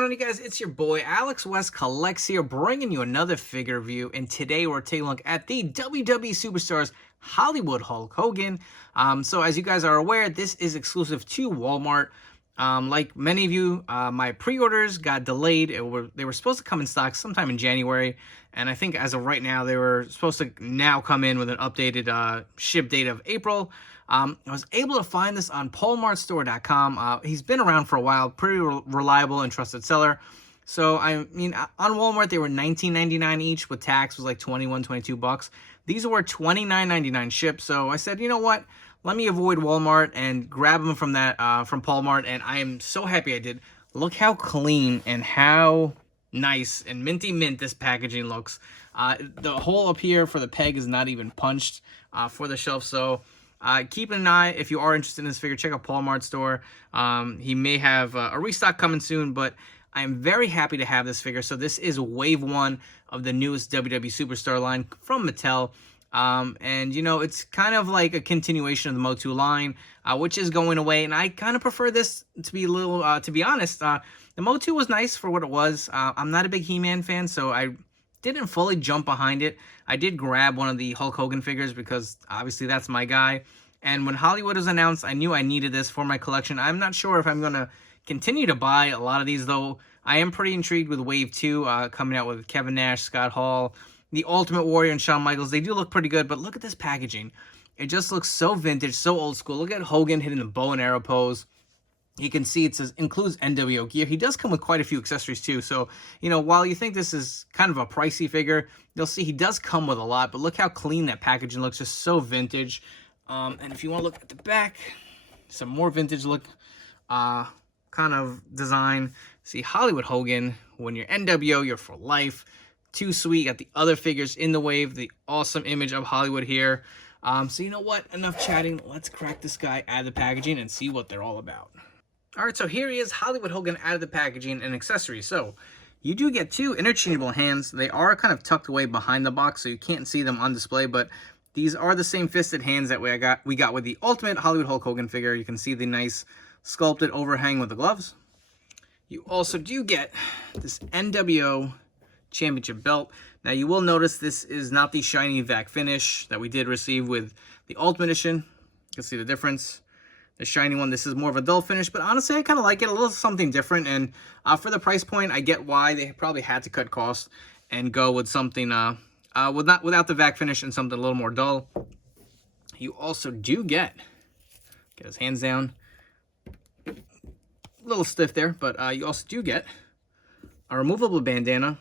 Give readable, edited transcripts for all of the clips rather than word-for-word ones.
going on, you guys? It's your boy Alex West Collects here, bringing you another figure review. And today we're taking a look at the WWE Superstars Hollywood Hulk Hogan. So as you guys are aware, this is exclusive to Walmart. Like many of you, my pre-orders got delayed. They were supposed to come in stock sometime in January, and I think as of right now, they were supposed to now come in with an updated ship date of April. I was able to find this on ProWrestlingTees.com. He's been around for a while, pretty reliable and trusted seller. So, I mean, on Walmart, they were $19.99 each, with tax was like $21, $22. These were $29.99 shipped. So I said, you know what? Let me avoid Walmart and grab them from from Walmart, and I am so happy I did. Look how clean and how nice and minty mint this packaging looks. The hole up here for the peg is not even punched for the shelf, so keep an eye. If you are interested in this figure, check out Walmart store. He may have a restock coming soon, but I am very happy to have this figure. So this is wave 1 of the newest WWE Superstar line from Mattel. And you know, it's kind of like a continuation of the Mo2 line, which is going away, and I kind of prefer this to be a little, to be honest. The Mo2 was nice for what it was. I'm not a big He-Man fan, so I didn't fully jump behind it. I did grab one of the Hulk Hogan figures because obviously that's my guy. And when Hollywood was announced, I knew I needed this for my collection. I'm not sure if I'm going to continue to buy a lot of these, though. I am pretty intrigued with Wave 2 coming out with Kevin Nash, Scott Hall, the Ultimate Warrior, and Shawn Michaels. They do look pretty good, but look at this packaging. It just looks so vintage, so old school. Look at Hogan hitting the bow and arrow pose. You can see it says includes NWO gear. He does come with quite a few accessories too. So, you know, while you think this is kind of a pricey figure, you'll see he does come with a lot. But look how clean that packaging looks, just so vintage. And if you want to look at the back, some more vintage look kind of design. See Hollywood Hogan. When you're NWO, you're for life. Too sweet. Got the other figures in the wave. The awesome image of Hollywood here. So you know what? Enough chatting. Let's crack this guy out of the packaging and see what they're all about. All right, so here he is, Hollywood Hogan, out of the packaging and accessories. So you do get 2 interchangeable hands. They are kind of tucked away behind the box, so you can't see them on display, but these are the same fisted hands that we got with the Ultimate Hollywood Hulk Hogan figure. You can see the nice sculpted overhang with the gloves. You also do get this Nwo Championship Belt. Now, you will notice this is not the shiny vac finish that we did receive with the Ultimate Edition. You can see the difference. The shiny one, this is more of a dull finish, but honestly, I kind of like it. A little something different, and for the price point, I get why they probably had to cut costs and go with something without the vac finish and something a little more dull. You also do get his hands down, a little stiff there, but you also do get a removable bandana.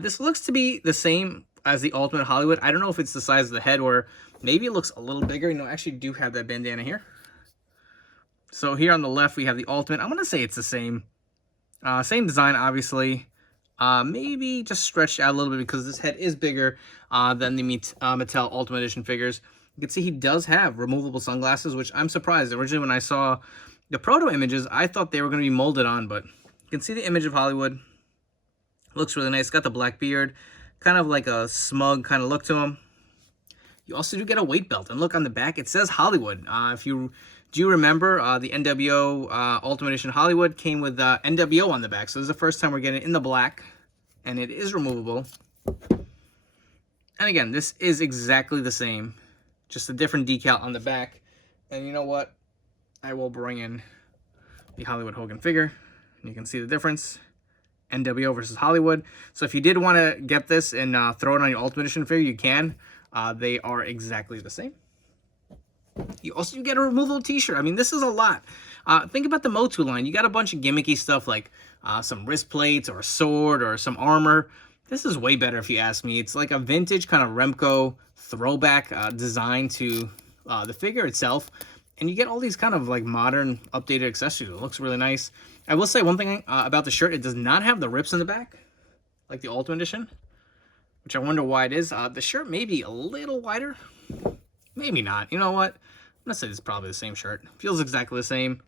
This looks to be the same as the Ultimate Hollywood. I don't know if it's the size of the head, or maybe it looks a little bigger. You know, I actually do have that bandana here. So here on the left, we have the Ultimate. I'm going to say it's the same. Same design, obviously. Maybe just stretched out a little bit because this head is bigger than the Mattel Ultimate Edition figures. You can see he does have removable sunglasses, which I'm surprised. Originally, when I saw the proto images, I thought they were going to be molded on, but you can see the image of Hollywood. Looks really nice. Got the black beard. Kind of like a smug kind of look to him. You also do get a weight belt. And look on the back, it says Hollywood. If you do remember, the NWO Ultimate Edition Hollywood came with NWO on the back. So this is the first time we're getting it in the black. And it is removable. And again, this is exactly the same. Just a different decal on the back. And you know what? I will bring in the Hollywood Hogan figure. And you can see the difference. NWO versus Hollywood. So if you did want to get this and throw it on your Ultimate Edition figure, you can. They are exactly the same. You also do get a removable t-shirt. I mean, this is a lot. Think about the Mo2 line. You got a bunch of gimmicky stuff like some wrist plates or a sword or some armor. This is way better if you ask me. It's like a vintage kind of Remco throwback design to the figure itself. And you get all these kind of like modern updated accessories. It looks really nice. I will say one thing about the shirt. It does not have the rips in the back like the Ultimate Edition, which I wonder why it is. The shirt may be a little wider. Maybe not. You know what? I'm going to say it's probably the same shirt. Feels exactly the same.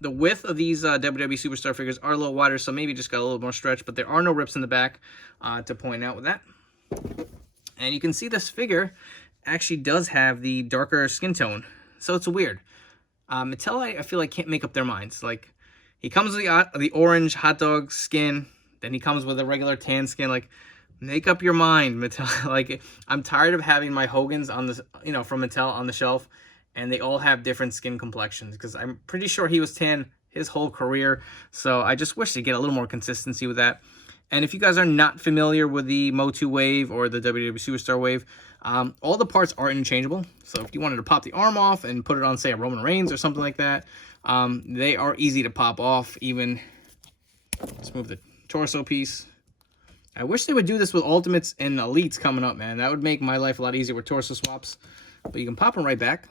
The width of these WWE Superstar figures are a little wider, so maybe just got a little more stretch, but there are no rips in the back to point out with that. And you can see this figure actually does have the darker skin tone, so it's weird. Mattel, I feel like, can't make up their minds. Like, He comes with the orange hot dog skin. Then he comes with a regular tan skin. Like, make up your mind, Mattel. Like, I'm tired of having my Hogans on this, from Mattel on the shelf, and they all have different skin complexions, because I'm pretty sure he was tan his whole career. So I just wish to get a little more consistency with that. And if you guys are not familiar with the Motu Wave or the WWE Superstar Wave, all the parts are interchangeable. So if you wanted to pop the arm off and put it on, say, a Roman Reigns or something like that, they are easy to pop off. Even, let's move the torso piece. I wish they would do this with Ultimates and Elites coming up, man. That would make my life a lot easier with torso swaps. But you can pop them right back.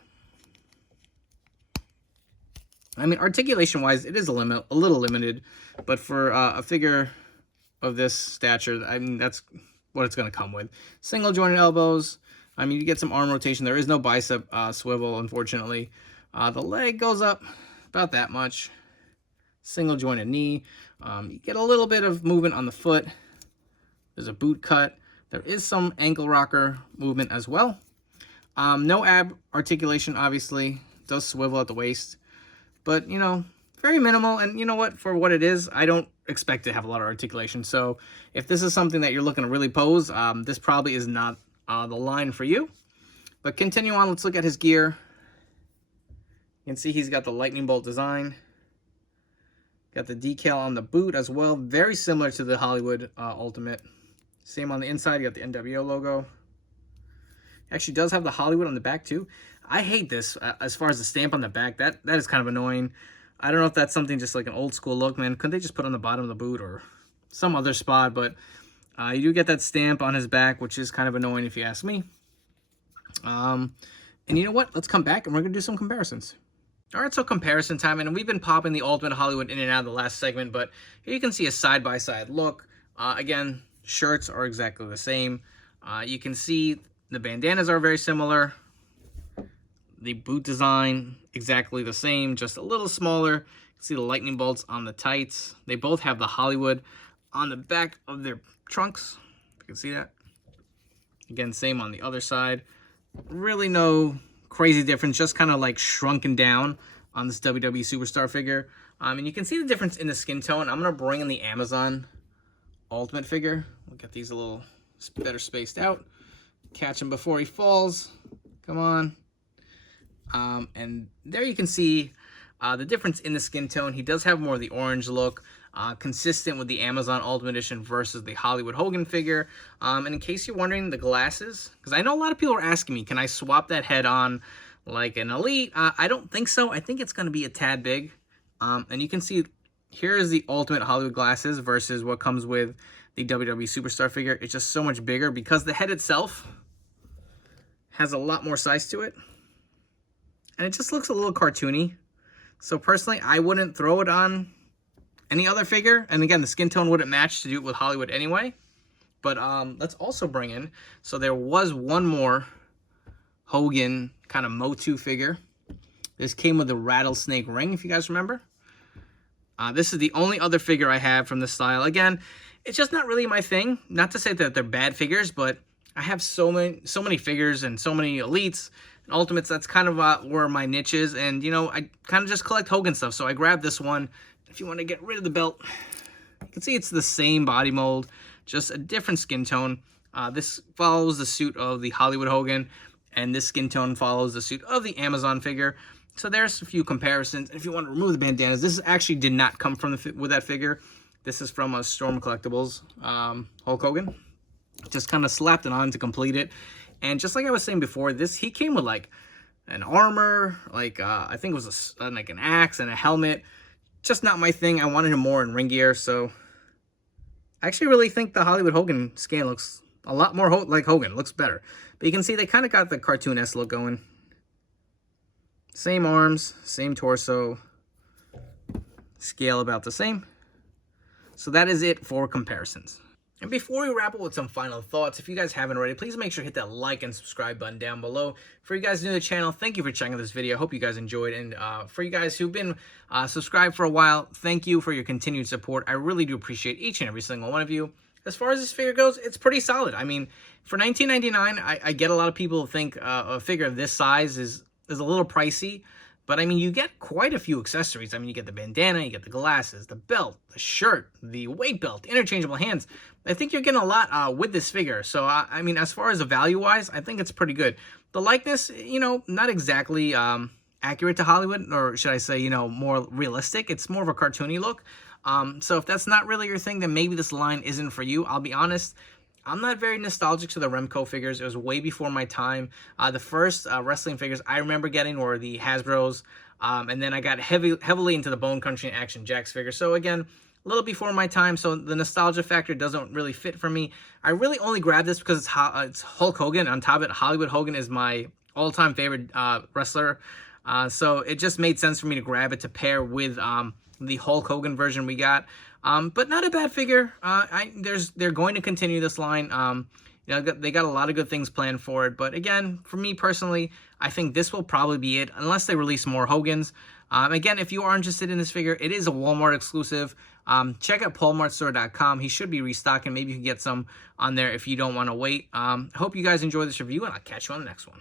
I mean, articulation-wise, it is a little limited. But for a figure of this stature, I mean, that's what it's going to come with. Single jointed elbows. I mean, you get some arm rotation. There is no bicep swivel, unfortunately. The leg goes up about that much. Single jointed knee. You get a little bit of movement on the foot. There's a boot cut. There is some ankle rocker movement as well. No ab articulation, obviously. It does swivel at the waist. But, very minimal. And you know what? For what it is, I don't expect to have a lot of articulation. So if this is something that you're looking to really pose, this probably is not the line for you. But continue on. Let's look at his gear. You can see he's got the lightning bolt design. Got the decal on the boot as well. Very similar to the Hollywood Ultimate. Same on the inside. You got the NWO logo. Actually does have the Hollywood on the back too. I hate this as far as the stamp on the back. That is kind of annoying. I don't know if that's something just like an old school look, man. Couldn't they just put on the bottom of the boot or some other spot? But you do get that stamp on his back, which is kind of annoying if you ask me. And you know what? Let's come back and we're going to do some comparisons. All right, so comparison time. And we've been popping the Ultimate Hollywood in and out of the last segment, but here you can see a side-by-side look. Again, shirts are exactly the same. You can see the bandanas are very similar. The boot design, exactly the same, just a little smaller. You can see the lightning bolts on the tights. They both have the Hollywood on the back of their trunks. You can see that. Again, same on the other side. Really no crazy difference, just kind of like shrunken down on this WWE Superstar figure. And you can see the difference in the skin tone. I'm going to bring in the Amazon Ultimate figure. We'll get these a little better spaced out. Catch him before he falls. Come on. And there you can see the difference in the skin tone. He does have more of the orange look, consistent with the Amazon Ultimate Edition versus the Hollywood Hogan figure. And in case you're wondering, the glasses, because I know a lot of people are asking me, can I swap that head on like an Elite? I don't think so. I think it's going to be a tad big. And you can see here is the Ultimate Hollywood glasses versus what comes with the WWE Superstar figure. It's just so much bigger because the head itself has a lot more size to it. And it just looks a little cartoony. So personally, I wouldn't throw it on any other figure. And again, the skin tone wouldn't match to do it with Hollywood anyway. But let's also bring in, so there was one more Hogan kind of Motu figure. This came with the Rattlesnake Ring, if you guys remember. This is the only other figure I have from this style. Again, it's just not really my thing. Not to say that they're bad figures, but I have so many figures and so many Elites and Ultimates. That's kind of where my niche is. And, I kind of just collect Hogan stuff. So I grabbed this one. If you want to get rid of the belt, you can see it's the same body mold, just a different skin tone. This follows the suit of the Hollywood Hogan, and this skin tone follows the suit of the Amazon figure. So there's a few comparisons. And if you want to remove the bandanas, this actually did not come from with that figure. This is from a Storm Collectibles Hulk Hogan. Just kind of slapped it on to complete it. And just like I was saying before, he came with like an armor, like I think it was like an axe and a helmet. Just not my thing. I wanted him more in ring gear. So I actually really think the Hollywood Hogan scan looks a lot more like Hogan. It looks better. But you can see they kind of got the cartoon-esque look going. Same arms, same torso. Scale about the same. So that is it for comparisons. And before we wrap up with some final thoughts, if you guys haven't already, please make sure to hit that like and subscribe button down below. For you guys new to the channel, thank you for checking out this video. I hope you guys enjoyed. And for you guys who've been subscribed for a while, thank you for your continued support. I really do appreciate each and every single one of you. As far as this figure goes, it's pretty solid. I mean, for $19.99, I get a lot of people think a figure of this size is a little pricey. But I mean, you get quite a few accessories. I mean, you get the bandana, you get the glasses, the belt, the shirt, the weight belt, interchangeable hands. I think you're getting a lot with this figure. So, I mean, as far as the value-wise, I think it's pretty good. The likeness, you know, not exactly accurate to Hollywood, or should I say, you know, more realistic. It's more of a cartoony look. So if that's not really your thing, then maybe this line isn't for you. I'll be honest. I'm not very nostalgic to the Remco figures. It was way before my time. The first wrestling figures I remember getting were the Hasbro's, and then I got heavily into the Bone Country and Action Jax figures. So again, a little before my time, so the nostalgia factor doesn't really fit for me. I really only grabbed this because it's Hulk Hogan. On top of it, Hollywood Hogan is my all-time favorite wrestler. So it just made sense for me to grab it to pair with the Hulk Hogan version we got. But not a bad figure. They're going to continue this line. You know, they got a lot of good things planned for it. But again, for me personally, I think this will probably be it unless they release more Hogans. Again, if you are interested in this figure, it is a Walmart exclusive. Check out PaulMartStore.com. He should be restocking. Maybe you can get some on there if you don't want to wait. I hope you guys enjoy this review, and I'll catch you on the next one.